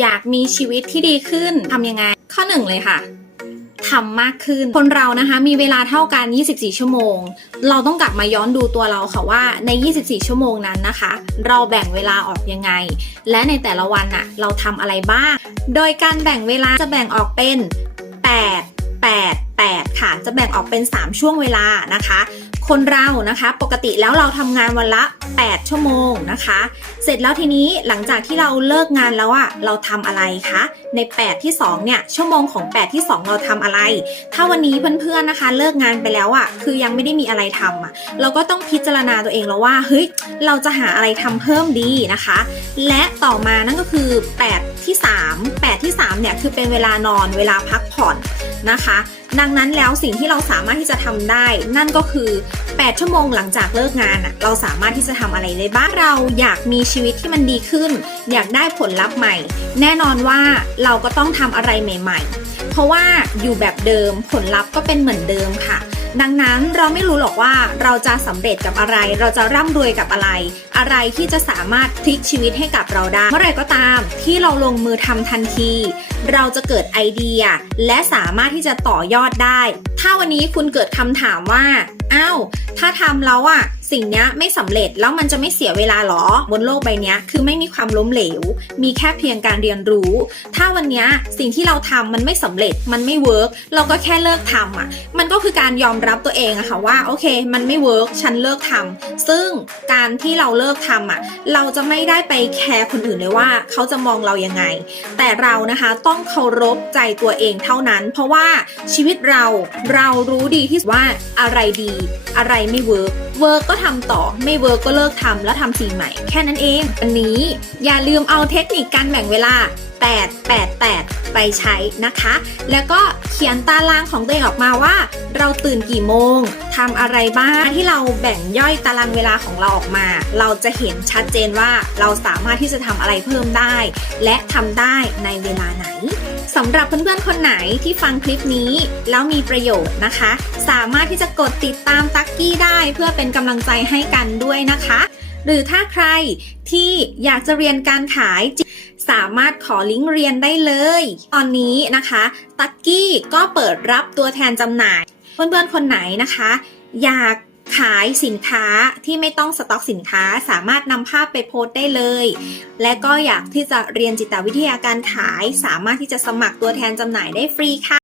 อยากมีชีวิตที่ดีขึ้นทำยังไง ข้อหนึ่งเลยค่ะทำมากขึ้น คนเรานะคะมีเวลาเท่ากัน 24 ชั่วโมง เราต้องกลับมาย้อนดูตัวเราค่ะว่าใน 24 ชั่วโมงนั้นนะคะ เราแบ่งเวลาออกยังไง และในแต่ละวันอะเราทำอะไรบ้าง โดยการแบ่งเวลาจะแบ่งออกเป็น 8 8 8 ค่ะ จะแบ่งออกเป็น 3 ช่วงเวลานะคะ คนเรานะคะปกติแล้วเราทำงานวันละ 8 ชั่วโมงนะคะ เสร็จแล้วทีนี้หลังจากที่เราเลิกงานแล้วอะเราทำอะไรคะ ใน 8 ที่ 2 เนี่ย ชั่วโมงของ 8 ที่ 2 เราทำอะไร ถ้าวันนี้เพื่อนๆนะคะ เลิกงานไปแล้วอะคือยังไม่ได้มีอะไรทำอะเราก็ต้องพิจารณาตัวเองแล้วว่า เฮ้ย เราจะหาอะไรทำเพิ่มดีนะคะ และต่อมานั่นก็คือ 8 ที่ 3 8 ที่ 3 เนี่ย คือเป็นเวลานอน เวลาพักผ่อนนะคะ ดังนั้นแล้วสิ่งที่เราสามารถที่จะทำได้ นั่นก็คือ 8 ชั่วโมงหลังจากเลิกงานอะเราสามารถที่จะทำอะไรได้บ้างเราอยากมีชีวิตที่มันดีขึ้น อยากได้ผลลัพธ์ใหม่ แน่นอนว่าเราก็ต้องทำอะไรใหม่ ๆ เพราะว่าอยู่แบบเดิมผลลัพธ์ก็เป็นเหมือนเดิมค่ะ ดังนั้นเราไม่รู้หรอกว่าเราจะสำเร็จกับอะไร เราจะร่ำรวยกับอะไร อะไรที่จะสามารถพลิกชีวิตให้กับเราได้ เมื่อไรก็ตามที่เราลงมือทำทันที เราจะเกิดไอเดีย และสามารถที่จะต่อยอดได้ ถ้าวันนี้คุณเกิดคำถามว่าอ้าวถ้าทำแล้วอะ สิ่งนี้ไม่สำเร็จแล้วมันจะไม่เสียเวลาหรอ บนโลกใบนี้คือไม่มีความล้มเหลว มีแค่เพียงการเรียนรู้ ถ้าวันนี้สิ่งที่เราทำมันไม่สำเร็จมันไม่เวิร์กเราก็แค่เลิกทำอะมันก็คือการยอมรับตัวเองอะค่ะว่าโอเค มันไม่เวิร์กฉันเลิกทำซึ่งการที่เราเลิกทำอะเราจะไม่ได้ไปแคร์คนอื่นเลยว่า เขาจะมองเรายังไง แต่เรานะคะต้องเคารพใจตัวเองเท่านั้น เพราะว่าชีวิตเราเรารู้ดีที่ว่าอะไรดี อะไรไม่เวิร์กเวิร์กก็ทำต่อไม่เวิร์กก็เลิกทำแล้วทำสิ่งใหม่ แค่นั้นเองวันนี้อย่าลืมเอาเทคนิคการแบ่งเวลา 8 8 8 ไปใช้นะคะ แล้วก็เขียนตารางของตัวเองออกมาว่า เราตื่นกี่โมงทำอะไรบ้างที่เราแบ่งย่อยตารางเวลาของเราออกมา เราจะเห็นชัดเจนว่าเราสามารถที่จะทำอะไรเพิ่มได้ และทำได้ในเวลาไหนสำหรับเพื่อนๆ คนไหนที่ฟังคลิปนี้ แล้วมีประโยชน์นะคะ สามารถที่จะกดติดตามตักกี้ได้เพื่อเป็นกำลังใจให้กันด้วยนะคะ หรือถ้าใครที่อยากจะเรียนการขายสามารถขอลิงก์เรียนได้เลย ตอนนี้นะคะตักกี้ก็เปิดรับตัวแทนจำหน่าย เพื่อนๆคนไหนนะคะ อยากขายสินค้าที่ไม่ต้องสต็อกสินค้าสามารถนำภาพไปโพสได้เลย และก็อยากที่จะเรียนจิตวิทยาการขาย สามารถที่จะสมัครตัวแทนจำหน่ายได้ฟรีค่ะ